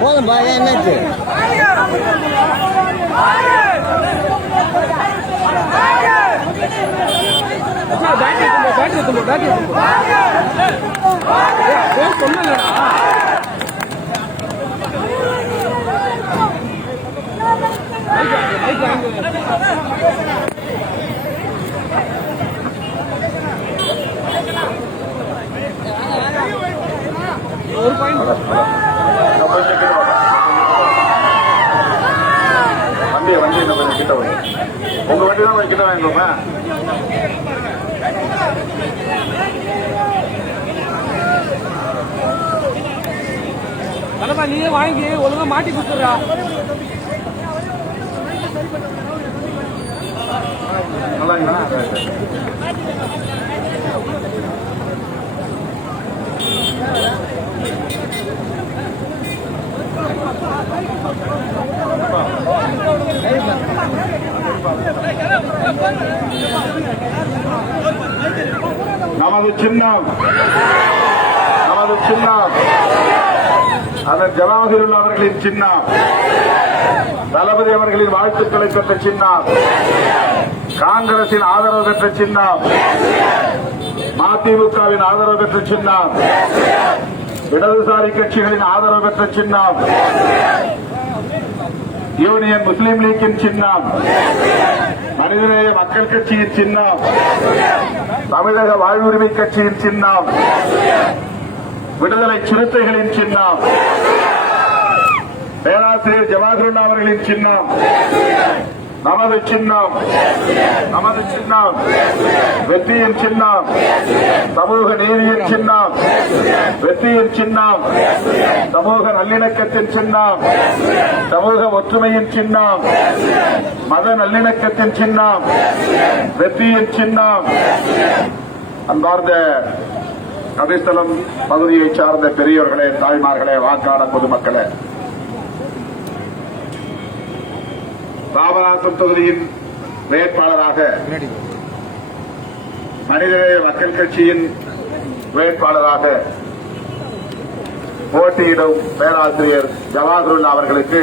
போதும் பாய், என்னாச்சு? ஒரு பாயிண்ட் வண்டி என்ன கொஞ்சம் கிட்ட வரும். உங்க வண்டி தான் கொஞ்சம் கிட்ட வாங்கிக்கோங்க. தலைமா நீயே வாங்கி ஒழுங்கா மாட்டி கொடுத்துறா. நல்லாங்களா? நமது சின்னம் அந்த ஜவாஹிருல் அவர்களின் சின்னம், தளபதி அவர்களின் வாழ்த்துக்களை பெற்ற சின்னம், காங்கிரசின் ஆதரவு பெற்ற சின்னம், மதிமுகவின் ஆதரவு பெற்ற சின்னம், இடதுசாரி கட்சிகளின் ஆதரவு பெற்ற சின்னம், யூனியன் முஸ்லீம் லீக்கின் சின்னம், மனிதநேய மக்கள் கட்சியின் சின்னம், தமிழக வாழ்வுரிமை கட்சியின் சின்னம், விடுதலை சிறுத்தைகளின் சின்னம், பேராசிரியர் ஜவாஹிருல்லா அவர்களின் சின்னம், நமது சின்னம் வெற்றியின் சின்னம், சமூக நீதியின் சின்னம், வெற்றியின் சின்னம், சமூக நல்லிணக்கத்தின் சின்னம், சமூக ஒற்றுமையின் சின்னம், மத நல்லிணக்கத்தின் சின்னம், வெற்றியின் சின்னம். அன்பார்ந்த கபிஸ்தலம் பகுதியை சார்ந்த பெரியோர்களே, தாய்மார்களே, வாக்காளர் பொதுமக்களே, பாபநாசம் தொகுதியின் வேட்பாளராக மனிதநேய மக்கள் கட்சியின் வேட்பாளராக போட்டியிடும் பேராசிரியர் ஜவாஹிருல்லா அவர்களுக்கு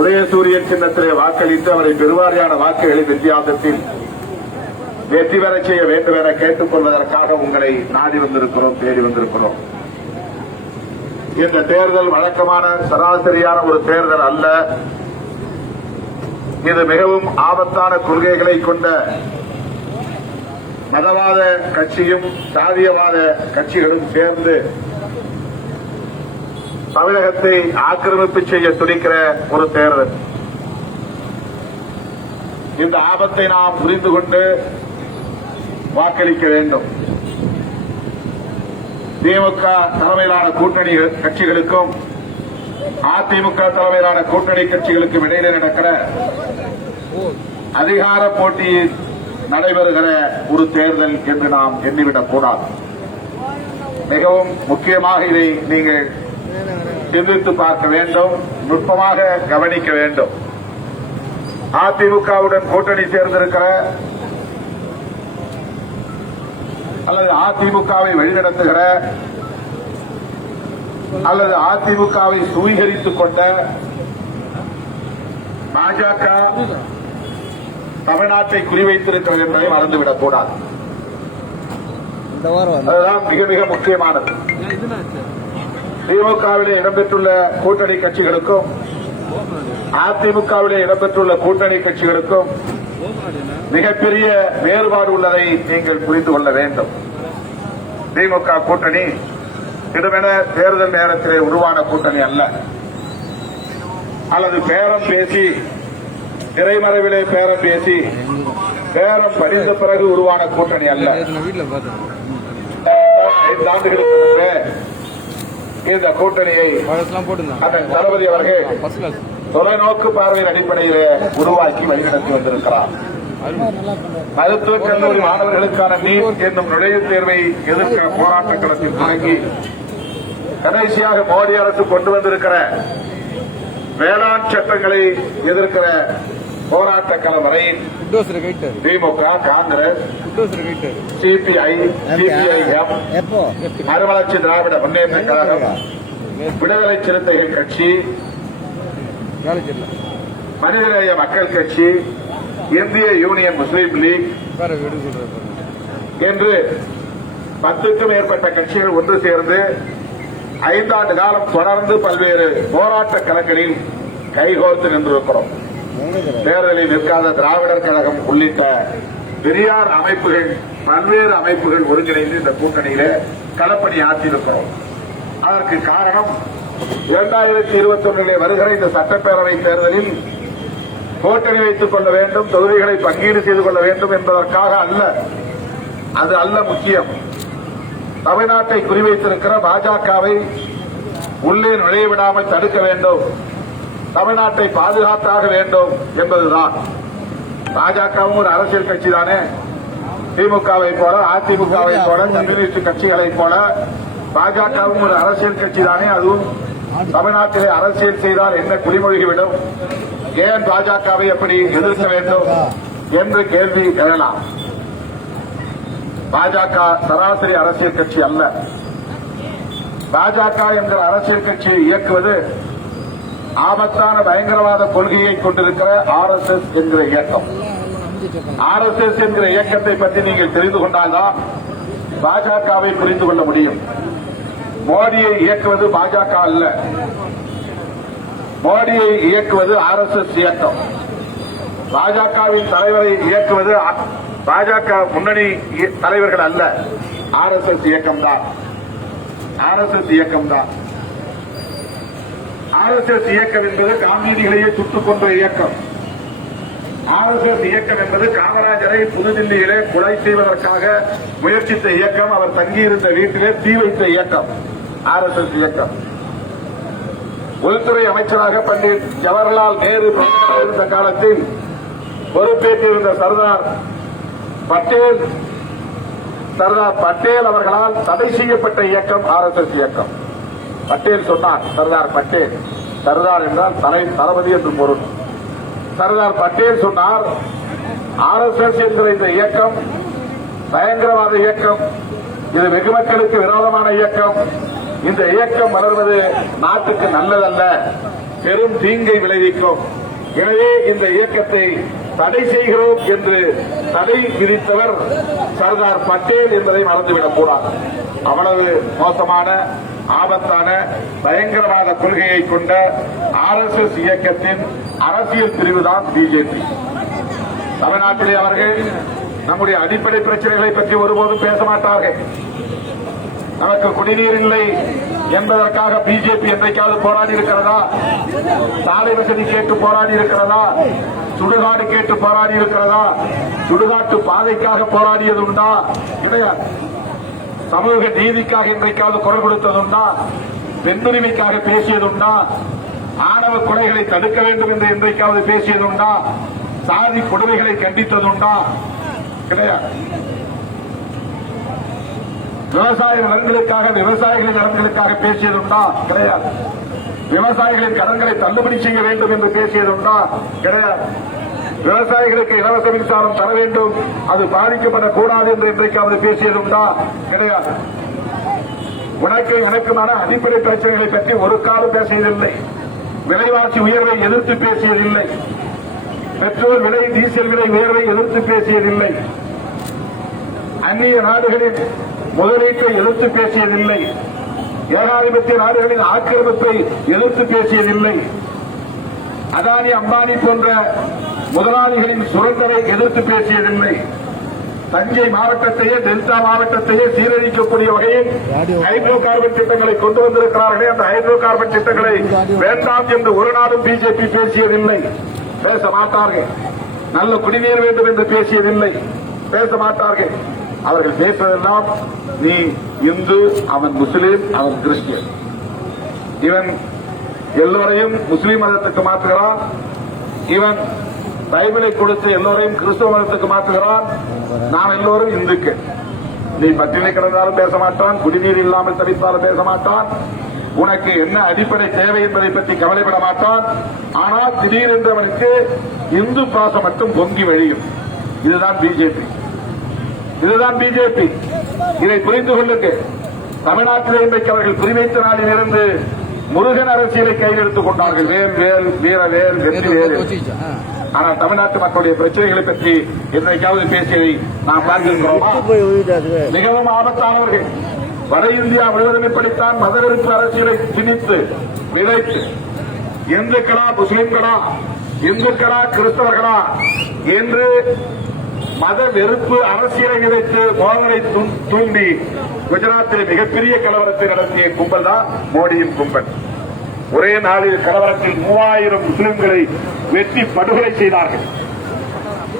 உதயசூரியன் சின்னத்திலே வாக்களித்து அவரை பெருவாரியான வாக்குகளின் வித்தியாசத்தில் வெற்றி பெறச் செய்ய வேண்டும் என கேட்டுக் கொள்வதற்காக உங்களை நாடி வந்திருக்கிறோம், தேடி வந்திருக்கிறோம். இந்த தேர்தல் வழக்கமான சராசரியான ஒரு தேர்தல் அல்ல. இது மிகவும் ஆபத்தான கொள்கைகளை கொண்ட மதவாத கட்சியும் சாதியவாத கட்சிகளும் சேர்ந்து தமிழகத்தை ஆக்கிரமிப்பு செய்ய துடிக்கிற ஒரு தேர்தல். இந்த ஆபத்தை நாம் புரிந்து கொண்டு வாக்களிக்க வேண்டும். திமுக தலைமையிலான கூட்டணி கட்சிகளுக்கும் அதிமுக தலைமையிலான கூட்டணி கட்சிகளுக்கும் இடையிலே நடக்கிற அதிகார போட்டியில் நடைபெறுகிற ஒரு தேர்தல் என்று நாம் எண்ணிவிடக் கூடாது. மிகவும் முக்கியமாக இதை நீங்கள் சிந்தித்து பார்க்க வேண்டும், நுட்பமாக கவனிக்க வேண்டும். அதிமுகவுடன் கூட்டணி சேர்ந்திருக்கிற அல்லது அதிமுகவை வழிநடத்துகிற அல்லது அதிமுகவை சுவீகரித்துக் கொண்ட பாஜக தமிழ்நாட்டை குறிவைத்திருக்கிறது என்பதை மறந்துவிடக் கூடாது. அதுதான் மிக மிக முக்கியமானது. திமுகவிலே இடம்பெற்றுள்ள கூட்டணி கட்சிகளுக்கும் அதிமுகவிலே இடம்பெற்றுள்ள கூட்டணி கட்சிகளுக்கும் மிகப்பெரிய வேறுபாடு உள்ளதை நீங்கள் புரிந்து கொள்ள வேண்டும். திமுக கூட்டணி திடமென தேர்தல் நேரத்திலே உருவான கூட்டணி அல்ல, அல்லது பேரம் பேசி திரைமறைவிலே பேரம் பேசி பேரம் படிந்த பிறகு உருவான கூட்டணி அல்ல. வீட்டுல பார்த்தேன் 5 ஆண்டுகளுக்கு முன்பே இந்த கூட்டணியை அதன் தளபதி அவர்கள் தொலைநோக்கு பார்வையின் அடிப்படையிலே உருவாக்கி வழிநடத்தி வந்திருக்கிறார். மருத்துவக் கல்லூரி மாணவர்களுக்கான நீட் என்னும் நுழைவுத் தேர்வை எதிர்க்கிற போராட்ட களத்தில் தொடங்கி கடைசியாக மோடி அரசு கொண்டு வந்திருக்கிற வேளாண் சட்டங்களை எதிர்க்கிற போராட்ட களம் வரை திமுக, காங்கிரஸ், சிபிஐ, சிபிஐஎம், மறுமலர்ச்சி திராவிட முன்னேற்ற கழகம், விடுதலை சிறுத்தைகள் கட்சி, மனிதநேய மக்கள் கட்சி, இந்திய யூனியன் முஸ்லீம் லீக் என்று 10க்கும் மேற்பட்ட கட்சிகள் ஒன்று சேர்ந்து 5 ஆண்டு காலம் தொடர்ந்து பல்வேறு போராட்ட களங்களில் கைகோர்த்து நின்றிருக்கிறோம். தேர்தலில் நிற்காத திராவிடர் கழகம் உள்ளிட்ட பெரியார் அமைப்புகள், பல்வேறு அமைப்புகள் ஒருங்கிணைந்து இந்த கூட்டணியிலே களப்பணி ஆற்றியிருக்கிறோம். அதற்கு காரணம் 2021 வருகிற இந்த சட்டப்பேரவை தேர்தலில் கூட்டணி வைத்துக் கொள்ள வேண்டும், தொகுதிகளை பங்கீடு செய்து கொள்ள வேண்டும் என்பதற்காக அல்ல. அது அல்ல முக்கியம். தமிழ்நாட்டை குறிவைத்திருக்கிற பாஜகவை உள்ளே நுழைய விடாமல் தடுக்க வேண்டும், தமிழ்நாட்டை பாதுகாத்தாக வேண்டும் என்பதுதான். பாஜகவும் ஒரு அரசியல் கட்சி தானே. திமுகவை போல, அதிமுகவை போல, கம்யூனிஸ்ட் கட்சிகளை போல பாஜகவும் ஒரு அரசியல் கட்சி தானே. அதுவும் தமிழ்நாட்டிலே அரசியல் செய்தால் என்ன குடிமொழிவிடும், ஏன் பாஜகவை எப்படி எதிர்க்க வேண்டும் என்று கேள்வி எழலாம். பாஜக சராசரி அரசியல் கட்சி அல்ல. பாஜக என்கிற அரசியல் கட்சியை இயக்குவது ஆபத்தான பயங்கரவாத கொள்கையை கொண்டிருக்கிற RSS என்கிற இயக்கம். RSS என்கிற இயக்கத்தை பற்றி நீங்கள் தெரிந்து கொண்டால்தான் பாஜகவை புரிந்து கொள்ள முடியும். மோடியை இயக்குவது பாஜக அல்ல, மோடியை இயக்குவது RSS இயக்கம். பாஜகவின் தலைவரை இயக்குவது பாஜக முன்னணி தலைவர்கள் அல்ல, RSS இயக்கம்தான். RSS இயக்கம்தான். RSS இயக்கம் என்பது காந்தியடிகளையே சுட்டுக் கொன்ற இயக்கம். RSS இயக்கம் என்பது காமராஜரை புதுதில்லியிலே கொலை செய்வதற்காக முயற்சித்த இயக்கம். அவர் தங்கியிருந்த வீட்டிலே தீ வைத்த இயக்கம் RSS இயக்கம். உள்துறை அமைச்சராக பண்டிட் ஜவஹர்லால் நேரு இருந்த காலத்தில் பொறுப்பேற்றிருந்த சர்தார் பட்டேல் அவர்களால் தடை செய்யப்பட்ட இயக்கம் RSS இயக்கம். பட்டேல் சொன்னார், சர்தார் பட்டேல், சர்தார் என்றால் தளபதி என்று பொருள். சர்தார் பட்டேல் சொன்னார், RSS என்கிற இந்த இயக்கம் பயங்கரவாத இயக்கம், இது வெகு மக்களுக்கு விரோதமான இயக்கம். இந்த இயக்கம் வளர்வது நாட்டுக்கு நல்லதல்ல, பெரும் தீங்கை விளைவிக்கும். எனவே இந்த இயக்கத்தை தடை செய்கிறோம் என்று தடை விதித்தவர் சர்தார் பட்டேல் என்பதை மறந்துவிடக் கூடாது. அவ்வளவு மோசமான ஆபத்தான பயங்கரவாத கொள்கையை கொண்ட RSS இயக்கத்தின் அரசியல் பிரிவுதான் பிஜேபி. தமிழ்நாட்டிலே அவர்கள் நம்முடைய அடிப்படை பிரச்சனைகளை பற்றி ஒருபோதும் பேச மாட்டார்கள். நமக்கு குடிநீர் இல்லை என்பதற்காக பிஜேபி என்றைக்காவது போராடி இருக்கிறதா? சாலை வசதி கேட்டு போராடி இருக்கிறதா? சுடுகாடு கேட்டு போராடி இருக்கிறதா? சுடுகாட்டு பாதைக்காக போராடியது உண்டா? கிடையாது. சமூக நீதிக்காக இன்றைக்காவது குரல் கொடுத்ததுண்டா? பெண்ணுரிமைக்காக பேசியதுண்டா? ஆணவ கொலைகளை தடுக்க வேண்டும் என்று இன்றைக்காவது பேசியதுண்டா? சாதி கொடுமைகளை கண்டித்ததுண்டா? கிடையாது. விவசாய நலன்களுக்காக, விவசாயிகளின் நலன்களுக்காக பேசியதுண்டா? கிடையாது. விவசாயிகளின் கடன்களை தள்ளுபடி செய்ய வேண்டும் என்று பேசியதுண்டா? கிடையாது. விவசாயிகளுக்கு இலவச மின்சாரம் தர வேண்டும், அது பாதிக்கப்படக்கூடாது என்று இன்றைக்காவது பேசியதுண்டா? கிடையாது. உனக்கு எனக்குமான அடிப்படை பிரச்சனைகளை பற்றி ஒரு காலம் பேசியதில்லை. விலைவாசி உயர்வை எதிர்த்து பேசியதில்லை. பெட்ரோல் விலை, டீசல் விலை உயர்வை எதிர்த்து பேசியதில்லை. அந்நிய நாடுகளின் முதலீட்டை எதிர்த்து பேசியதில்லை. ஏகாதிபத்திய நாடுகளின் ஆக்கிரமிப்பை எதிர்த்து பேசியதில்லை. அதானி, அம்பானி போன்ற முதலாளிகளின் சுரண்டலை எதிர்த்து பேசியதில்லை. தஞ்சை மாவட்டத்தையே, டெல்டா மாவட்டத்தையே சீரழிக்கக்கூடிய வகையில் ஹைட்ரோ கார்பன் திட்டங்களை கொண்டு வந்திருக்கிறார்களே, அந்த ஹைட்ரோ கார்பன் திட்டங்களை வேண்டாம் என்று ஒரு நாளும் பிஜேபி பேசியதில்லை. பேச மாட்டார்கள். நல்ல குடிநீர் வேண்டும் என்று பேசியதில்லை, பேச மாட்டார்கள். அவர்கள் பேசுவதெல்லாம் நீ இந்து, அவன் முஸ்லீம், அவன் கிறிஸ்டியன். இவன் எல்லோரையும் முஸ்லீம் மதத்துக்கு மாற்றுகிறான், இவன் பைபிளை கொடுத்து எல்லோரையும் கிறிஸ்தவ மதத்துக்கு மாற்றுகிறான். நாம் எல்லோரும் இந்துக்கள். நீ பட்டினி கிடந்தாலும் பேச மாட்டான், குடிநீர் இல்லாமல் தவித்தாலும் பேச மாட்டான், உனக்கு என்ன அடிப்படை தேவை என்பதை பற்றி கவலைப்பட மாட்டான். ஆனால் திடீரென்றவனுக்கு இந்து பாசம் மட்டும் பொங்கி வழியும். இதுதான் பிஜேபி, இதுதான் பிஜேபி. இதை புரிந்து கொள்ளுங்கள். தமிழ்நாட்டிலே இன்றைக்கு அவர்கள் குறிவைத்த நாளில் இருந்து முருகன் அரசியலை கையில் எடுத்துக் கொண்டார்கள். வேல் வேல் வீரவேல் வெற்றி வேல். ஆனால் தமிழ்நாட்டு மக்களுடைய பிரச்சனைகளை பற்றி என்றைக்காவது பேசியதை நாம் பார்க்கின்றோமா? மிகவும் ஆபத்தானவர்கள். வட இந்தியா முழுவதும் இப்படித்தான் மத வெறுப்பு அரசியலை திணித்து விதைத்து இந்துக்களா முஸ்லிம்களா, இந்துக்களா கிறிஸ்தவர்களா என்று மத வெறுப்பு அரசியலை விதைத்து மோதலை தூண்டி குஜராத்தில் மிகப்பெரிய கலவரத்தை நடத்திய கும்பல் தான் மோடியின் கும்பல். ஒரே நாளில் கலவரத்தில் 3000 முஸ்லிம்களை வெட்டி படுகொலை செய்தார்கள்.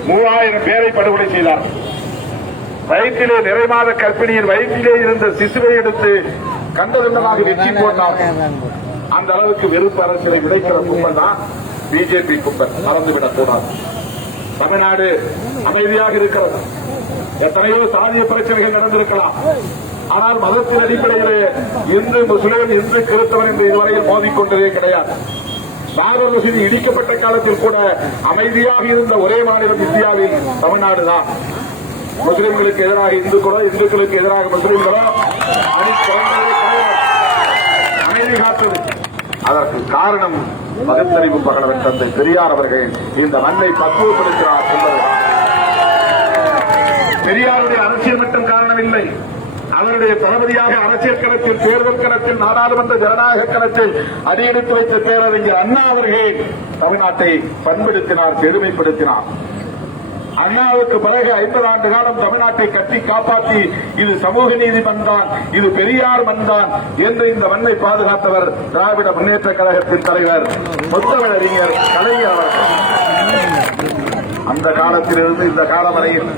3000 பேரை படுகொலை செய்தார்கள். வயிற்றிலே நிறைமாத கர்ப்பிணியின் வயிற்றிலே இருந்த சிசுவை எடுத்து கண்டதுண்டமாக வெற்றி போட்டார்கள். அந்த அளவுக்கு வெறுப்பு அரசியலை விதைக்கிற கும்பல் தான் பிஜேபி கும்பல். மறந்துவிடக் கூடாது. தமிழ்நாடு அமைதியாக இருக்கிறது. எத்தனையோ சாதிய பிரச்சனைகள் நடந்திருக்கலாம். ஆனால் மதத்தின் அடிப்படையிலே இந்து முஸ்லிம், இந்து கிறிஸ்தவன் என்று இதுவரையில் மோதிக்கொண்டதே கிடையாது. பாபர் மசூதி இடிக்கப்பட்ட காலத்தில் கூட அமைதியாக இருந்த ஒரே மாநிலம் இந்தியாவில் தமிழ்நாடுதான். முஸ்லிம்களுக்கு எதிராக இந்துக்களோ, இந்துக்களுக்கு எதிராக முஸ்லிம்களோ அமைதி காத்தது. அதற்கு காரணம் பகுத்தறிவு பகலவன் தந்தை பெரியார் அவர்கள் இந்த மண்ணை பக்குவப்படுத்தினார் என்பதுதான். பெரியாருடைய அரசியல் மட்டும் காரணம் இல்லை. அவருடைய தளபதியாக அரசியல் களத்தில், தேர்தல் களத்தில், நாடாளுமன்ற ஜனநாயக களத்தில் அடியெடுத்து வைத்த பேரறிஞர் அண்ணா அவர்கள் தமிழ்நாட்டை பண்படுத்தினார், பெருமைப்படுத்தினார். அண்ணாவுக்கு பிறகு 50 ஆண்டு காலம் தமிழ்நாட்டை கட்டி காப்பாற்றி இது சமூக நீதி மன்தான், இது பெரியார் மன்தான் என்று இந்த மண்ணை பாதுகாத்தவர் திராவிட முன்னேற்ற கழகத்தின் தலைவர் முத்தமிழறிஞர் கலைஞர் அவர்கள். அந்த காலத்திலிருந்து இந்த காலம் வரையில்,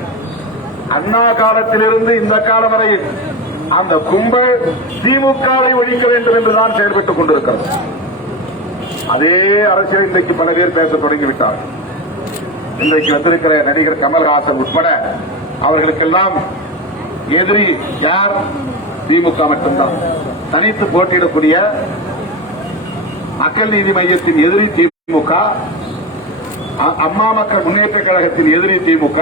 அண்ணா காலத்திலிருந்து இந்த காலம் வரையில் அந்த கும்பல் திமுகவை ஒழிக்க வேண்டும் என்றுதான் செயல்பட்டுக் கொண்டிருக்கிறது. அதே அரசியல் இன்றைக்கு பல பேர் பேச தொடங்கிவிட்டார். இன்றைக்கு வந்திருக்கிற நடிகர் கமல்ஹாசன் உட்பட அவர்களுக்கெல்லாம் எதிரி யார்? திமுக மட்டும்தான். தனித்து போட்டியிடக்கூடிய மக்கள் நீதி மையத்தின் எதிரி திமுக, அம்மா மக்கள் முன்னேற்ற கழகத்தின் எதிரி திமுக,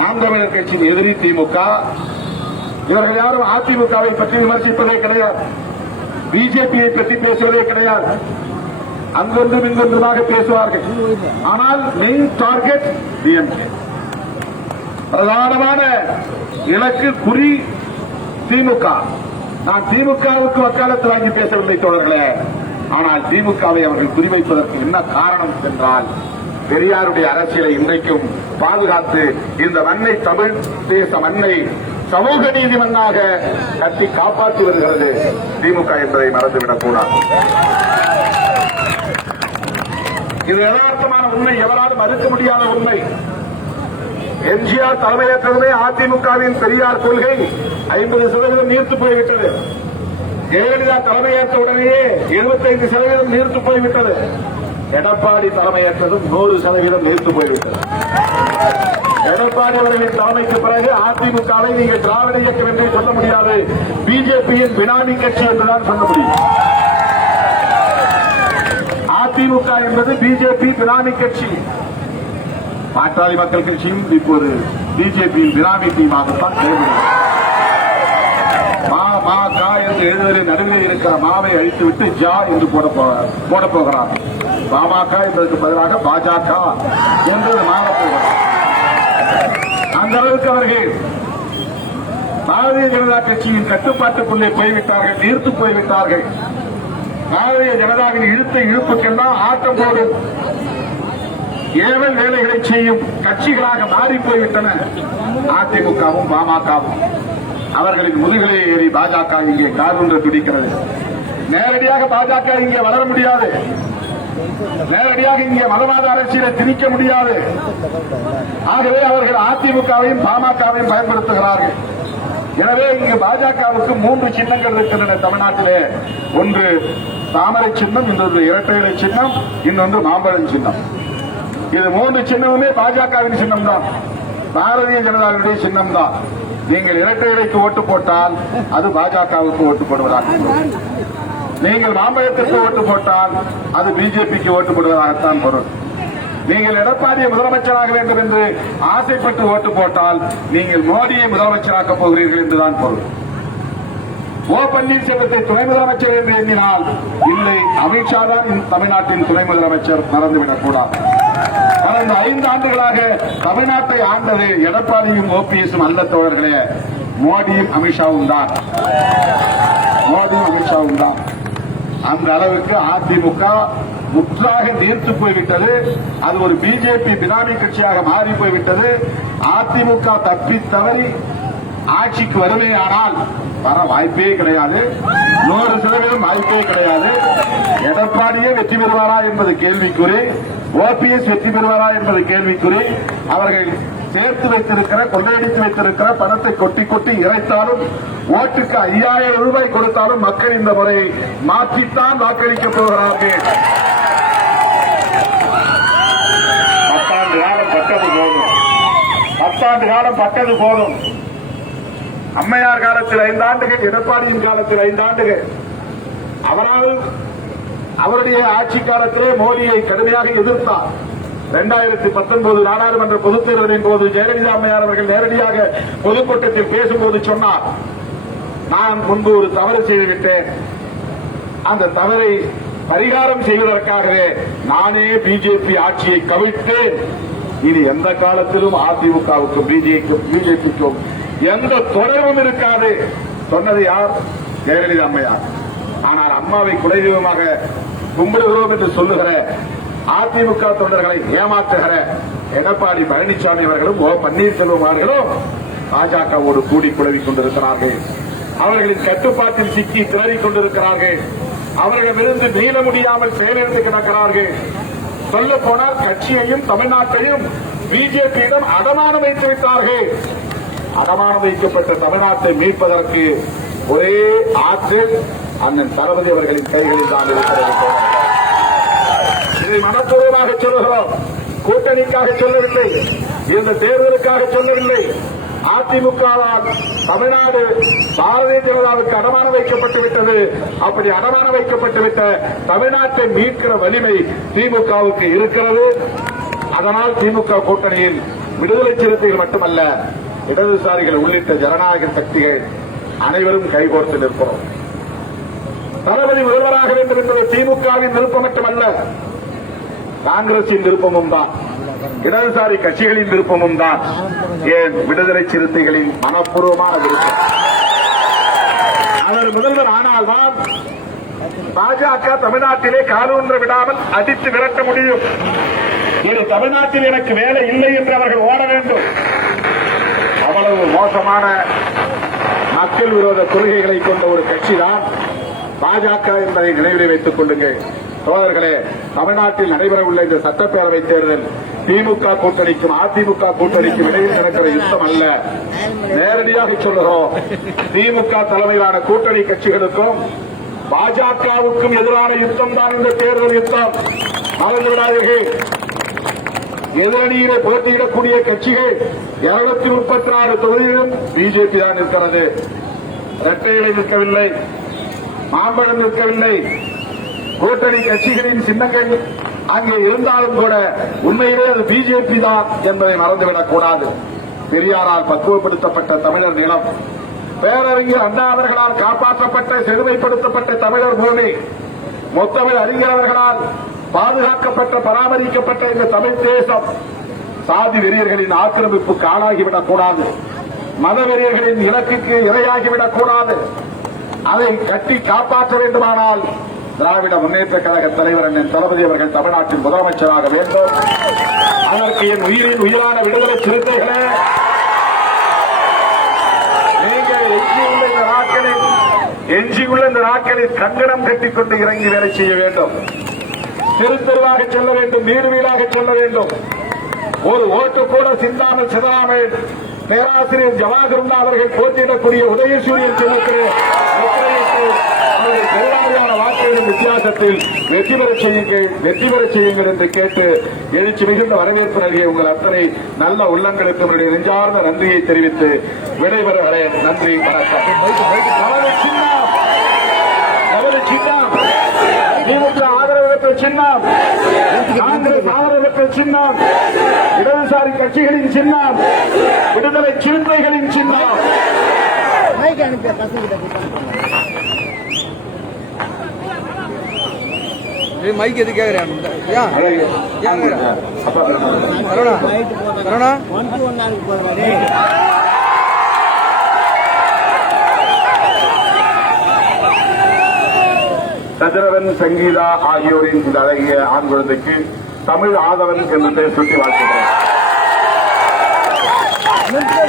நாம் தமிழர் கட்சியின் எதிரி திமுக. இவர்கள் யாரும் அதிமுகவை பற்றி விமர்சிப்பதே கிடையாது, பிஜேபியை பற்றி பேசுவதே கிடையாது. அங்கொன்றும் இங்கொன்றுமாக பேசுவார்கள். ஆனால் மெயின் டார்கெட் டிஎம்கே. பிரதானமான இலக்கு குறி திமுக. நான் திமுகவுக்கு வக்காலத்து வாங்கி பேசவில்லை தோழர்களே. ஆனால் திமுகவை அவர்கள் குறிவைப்பதற்கு என்ன காரணம் என்றால், பெரியாருடைய அரசியலை இன்றைக்கும் பாதுகாத்து இந்த மண்ணை, தமிழ் தேச மண்ணை சமூக நீதி மண்ணாக கட்டி காப்பாற்றி வருகிறது திமுக என்பதை மறந்துவிடக் கூடாது. இது யதார்த்தமான உண்மை, எவராலும் மறுக்க முடியாத உண்மை. எம்ஜிஆர் தலைமையேற்றதுமே அதிமுகவின் பெரியார் கொள்கை 50% நீர்த்து போய்விட்டது. ஜெயலலிதா தலைமையேற்ற உடனேயே 75% நீர்த்து போய்விட்டது. எடப்பாடி தலைமையேற்றதும் 100% நீர்த்து போய்விட்டது. எடப்பாடி அவர்களின் தலைமைக்கு பிறகு அதிமுகவை நீங்கள் திராவிட இயக்கம் என்று சொல்ல முடியாது, பிஜேபியின் பினாமி கட்சி என்றுதான் சொல்ல முடியும். அதிமுக என்பது பிஜேபி பினாமி கட்சி. பாட்டாளி மக்கள் கட்சியும் இப்போது பிஜேபியின் பினாமி டீமாகத்தான் செயல்படுகிறது. மா கா என்று எழுதுவதில் நடுவில் இருக்கிற மாவை அழித்துவிட்டு ஜா என்று போட போகிறார். பாமக என்பதற்கு பதிலாக பாஜக என்று மாறப்போகிறார். அந்த அளவுக்கு அவர்கள் பாரதிய ஜனதா கட்சியின் கட்டுப்பாட்டுக்குள்ளே போய்விட்டார்கள், நீர்த்து போய்விட்டார்கள். பாரதிய ஜனதாவின் இழுத்த இழுப்புக்கெல்லாம் ஆட்டம் போடும் ஏவல் வேலைகளை செய்யும் கட்சிகளாக மாறிப் போய்விட்டன அதிமுகவும் பாமகவும். அவர்களின் முதுகலை ஏறி பாஜக இங்கே கார்கொண்டு துடிக்கிறது. நேரடியாக பாஜக இங்கே வளர முடியாது. நேரடியாக இங்கே மதவாத அரசியலை திணிக்க முடியாது. ஆகவே அவர்கள் அதிமுகவையும் பாமகவையும் பயன்படுத்துகிறார்கள். எனவே இங்கு பாஜகவுக்கு 3 சின்னங்கள் இருக்கின்றன தமிழ்நாட்டிலே. ஒன்று தாமரை சின்னம், இன்னொன்று இரட்டை இலை சின்னம், இன்னொன்று மாம்பழம் சின்னம். இது 3 சின்னமுமே பாஜகவின் சின்னம் தான், பாரதிய ஜனதாவுடைய சின்னம் தான். நீங்கள் இரட்டை இலைக்கு ஓட்டு போட்டால் அது பாஜகவுக்கு ஓட்டு போடுவதாக, நீங்கள் மாம்பழத்திற்கு ஓட்டு போட்டால் அது பிஜேபிக்கு ஓட்டு போடுவதாகத்தான் பொருள். நீங்கள் எடப்பாடியை முதலமைச்சராக வேண்டும் என்று ஆசைப்பட்டு ஓட்டு போட்டால் நீங்கள் மோடியை முதலமைச்சராக்கப் போகிறீர்கள் என்றுதான் பொருள். ஓ பன்னீர்செல்வத்தை துணை முதலமைச்சர் என்று எண்ணினால் இல்லை, அமித்ஷா தான் தமிழ்நாட்டின் துணை முதலமைச்சர், மறந்துவிடக் கூடாது. கடந்த 5 ஆண்டுகளாக தமிழ்நாட்டை ஆண்டது எடப்பாடியும் ஓபிஎஸும் அல்ல தோழர்களே, மோடியும் அமித்ஷாவும் தான். மோடியும் அமித்ஷாவும் தான். அந்த அளவுக்கு அதிமுக முற்றாக நீர்த்து போய்விட்டது. அது ஒரு பிஜேபி பினாமி கட்சியாக மாறி போய்விட்டது. அதிமுக தப்பி தவறி ஆட்சிக்கு வருமையானால் வர வாய்ப்பே கிடையாது, 100% வாய்ப்பே கிடையாது. எடப்பாடியே வெற்றி பெறுவாரா என்பது கேள்விக்குறி, ஓபிஎஸ் வெற்றி பெறுவாரா என்பது கேள்விக்குறி. அவர்கள் சேர்த்து வைத்திருக்கிற, கொள்ளையடித்து வைத்திருக்கிற பணத்தை கொட்டி கொட்டி இறைத்தாலும், ஓட்டுக்கு 5000 ரூபாய் கொடுத்தாலும் மக்கள் இந்த முறை மாற்றித்தான் வாக்களிக்கப் போகிறார்கள். 10 ஆண்டு காலம் பட்டது போதும், 10 ஆண்டு காலம் பட்டது போதும். அம்மையார் காலத்தில் 5 ஆண்டுகள், எடப்பாடியின் காலத்தில் 5 ஆண்டுகள். அவரால் அவருடைய ஆட்சி காலத்திலே மோடியை கடுமையாக எதிர்த்தார். 2019 நாடாளுமன்ற பொதுத் தேர்தலின் போது ஜெயலலிதா அம்மையார் அவர்கள் நேரடியாக பொதுக்கூட்டத்தில் பேசும்போது சொன்னார், நான் முன்பு ஒரு தவறு செய்துவிட்டேன், அந்த தவறை பரிகாரம் செய்வதற்காகவே நானே பிஜேபி ஆட்சியை கவிழ்த்தேன், இனி எந்த காலத்திலும் அதிமுகவுக்கும் பிஜேபிக்கும் எந்த தொடர்பும் இருக்காது சொன்னது யார்? ஜெயலலிதா அம்மையார். ஆனால் அம்மாவை குலதெய்வமாக கும்பிடுகிறோம் என்று சொல்லுகிற அதிமுக தொண்டர்களை ஏமாற்றுகிற எடப்பாடி பழனிசாமி அவர்களும் ஓ பன்னீர்செல்வம் அவர்களும் பாஜகவோடு கூடி குழவிக் கொண்டிருக்கிறார்கள். அவர்களின் கட்டுப்பாட்டில் சிக்கி திணறிக் கொண்டிருக்கிறார்கள். அவர்களிடமிருந்து மீள முடியாமல் செயலிழந்து கிடக்கிறார்கள். சொல்ல போனால் கட்சியையும் தமிழ்நாட்டையும் பிஜேபியிடம் அடமானம் வைத்து விட்டார்கள். அடமானம் வைக்கப்பட்ட தமிழ்நாட்டை மீட்பதற்கு ஒரே ஆற்றல் அண்ணன் தளபதி அவர்களின் கைகளில் தான் இருக்கிறது. இதை மனப்பூர்வமாக சொல்லுகிறோம், கூட்டணிக்காக சொல்லவில்லை, இந்த தேர்தலுக்காக சொல்லவில்லை. அதிமுகவால் தமிழ்நாடு பாரதிய ஜனதாவுக்கு அடமானம் வைக்கப்பட்டு விட்டது. அப்படி அடமானம் வைக்கப்பட்டுவிட்ட தமிழ்நாட்டை மீட்கிற வலிமை திமுகவுக்கு இருக்கிறது. அதனால் திமுக கூட்டணியில் விடுதலை சிறுத்தைகள் மட்டுமல்ல, இடதுசாரிகள் உள்ளிட்ட ஜனநாயக சக்திகள் அனைவரும் கைகோர்த்து நிற்கிறோம். தளபதி முதல்வராக வேண்டும் என்பது திமுகவின் விருப்பம் மட்டுமல்ல, காங்கிரசின் விருப்பமும் தான், இடதுசாரி கட்சிகளின் விருப்பமும் தான், ஏன் விடுதலை சிறுத்தைகளின் மனப்பூர்வமான விருப்பம். அவர் முதல்வர் ஆனால்தான் பாஜக தமிழ்நாட்டிலே காலூன்ற விடாமல் அடித்து விரட்ட முடியும். இது தமிழ்நாட்டில் எனக்கு வேலை இல்லை என்று அவர்கள் ஓட வேண்டும். அவ்வளவு மோசமான மக்கள் விரோத கொள்கைகளை கொண்ட ஒரு கட்சிதான் பாஜக என்பதை நினைவில் வைத்துக் கொள்ளுங்கள். தோழர்களே, தமிழ்நாட்டில் நடைபெறவுள்ள இந்த சட்டப்பேரவைத் தேர்தல் திமுக கூட்டணிக்கும் அதிமுக கூட்டணிக்கும் இடையில் நடக்கிற யுத்தம் அல்ல. நேரடியாக சொல்லுகிறோம், திமுக தலைமையிலான கூட்டணி கட்சிகளுக்கும் பாஜகவுக்கும் எதிரான யுத்தம் தான் இந்த தேர்தல் யுத்தம். மறந்துவிடாதீர்கள். எதிரணியிலே போட்டியிடக்கூடிய கட்சிகள் 234 தொகுதியிலும் பிஜேபி தான் இருக்கிறது. இரட்டை இலை நிற்கவில்லை, மாம்பழம் நிற்கவில்லை. கூட்டணி கட்சிகளின் சின்னங்கள் அங்கே இருந்தாலும் கூட உண்மையிலே அது பிஜேபி தான் என்பதை மறந்துவிடக் கூடாது. பெரியாரால் பக்குவப்படுத்தப்பட்ட தமிழர் நிலம், பேரறிஞர் அண்ணா அவர்களால் காப்பாற்றப்பட்ட செழுமைப்படுத்தப்பட்ட தமிழர் பூமி, முத்தமிழ் அறிஞர்களால் பாதுகாக்கப்பட்ட பராமரிக்கப்பட்ட இந்த தமிழ் தேசம் சாதி வெறியர்களின் ஆக்கிரமிப்புக்கு ஆளாகிவிடக் கூடாது. மத வெறியர்களின் இலக்குக்கு இரையாகிவிடக் கூடாது. அதை கட்டி காப்பாற்ற வேண்டுமானால் திராவிட முன்னேற்ற கழக தலைவர் அண்ணன் தளபதி அவர்கள் தமிழ்நாட்டின் முதலமைச்சராக வேண்டும். அதற்கு என் உயிரின் உயிரான விடுதலை சிறுத்தைகளே, நீங்கள் எஞ்சியுள்ள இந்த நாட்களில் கங்கணம் கட்டிக்கொண்டு இறங்கி வேலை செய்ய வேண்டும். தெரு தெருவாக செல்ல வேண்டும், வீடு வீடாக செல்ல வேண்டும். ஒரு ஓட்டு கூட சிந்தாமல் சிதறாமல் பேராசிரியர் ஜவாஹர்லா அவர்கள் போட்டியிடக்கூடிய உதயசூரியன் சின்னத்திலே பெருவாரியான வாக்குகளின் வித்தியாசத்தில் வெற்றி பெறச் செய்யுங்கள் என்று கேட்டு எழுச்சி மிகுந்த வரவேற்பு நல்கிய உங்கள் அத்தனை நல்ல உள்ளங்களுக்கு என்னுடைய நெஞ்சார்ந்த நன்றியை தெரிவித்து விடைபெறுகிறேன். நன்றி, வணக்கம். சின்னம் திமுக ஆதரவு பெற்ற சின்னம், காங்கிரஸ் ஆதரவு பெற்ற சின்னம், இடதுசாரி கட்சிகளின் சின்னம், விடுதலை சிறுத்தைகளின் சின்னம். மைக் எது கேக்குறேன் கதிரவன், சங்கீதா ஆகியோரின் இந்த அழகிய ஆண் குழந்தைக்கு தமிழ் ஆதவன் என்று பெயர் சுட்டி வாழ்த்துகிறேன். நிறுத்தி